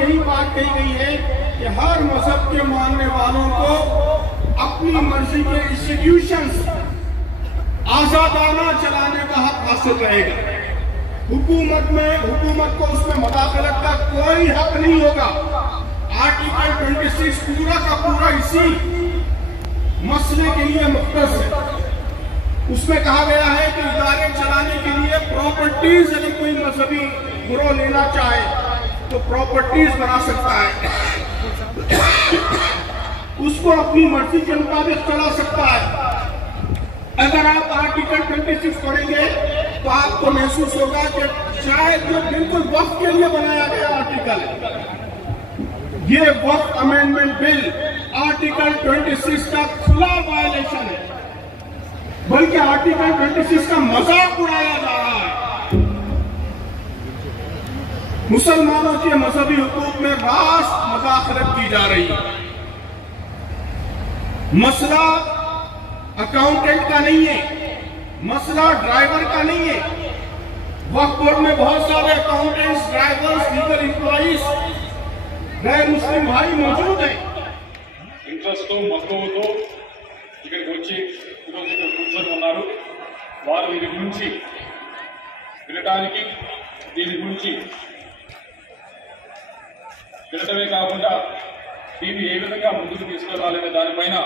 यही बात कही गई है कि हर मजहब के मानने वालों को अपनी मर्जी के इंस्टीट्यूशंस आजादाना चलाने का हक हासिल रहेगा। हुकूमत को उसमें मुदाखलत का कोई हक नहीं होगा। आर्टिकल 26 पूरा का पूरा इसी मसले के लिए मुख्तस है। उसमें कहा गया है कि इदारे चलाने के लिए प्रॉपर्टीज, अगर कोई मजहबी गिरोह लेना चाहे तो प्रॉपर्टीज बना सकता है, उसको अपनी मर्जी के मुताबिक चला सकता है। अगर आप आर्टिकल 26 पढ़ेंगे तो आपको महसूस होगा कि शायद ये बिल्कुल वक्फ के लिए बनाया गया आर्टिकल है। ये वक्फ अमेंडमेंट बिल आर्टिकल 26 का खुला वायलेशन है, बल्कि आर्टिकल 26 का मजाक उड़ाया जा रहा है। मुसलमानों के मजहबी हुकूक में रास्त मुदाखलत की जा रही है। मसला अकाउंटेंट का नहीं है, मसला ड्राइवर का नहीं है। वक्फ बोर्ड में बहुत सारे अकाउंटेंट्स, ड्राइवर्स, लीगल एम्प्लॉइज, गैर मुस्लिम भाई मौजूद हैं। इंट्రెస్ట్ మక్కువతో ఇక్కడికి వచ్చి ఈరోజు ఇక్కడ కూర్చొని ఉన్నారు. వారు దీని గురించి వినడానికి, దీని గురించి వినటమే కాకుండా దీన్ని ఏ విధంగా ముందుకు తీసుకెళ్లాలనే దానిపైన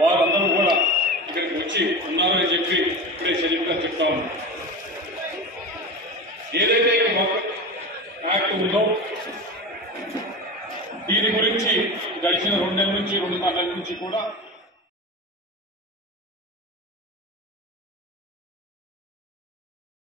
వారందరూ కూడా ఇక్కడికి వచ్చి ఉన్నారని చెప్పి ఇప్పుడే షరీఫ్ గారు చెప్తా ఉన్నారు. ఏదైతే ఈ వక్ఫ్ యాక్ట్ ఉందో దీని గురించి గడిచిన 2 నెలల నుంచి 2.5 నెలల నుంచి కూడా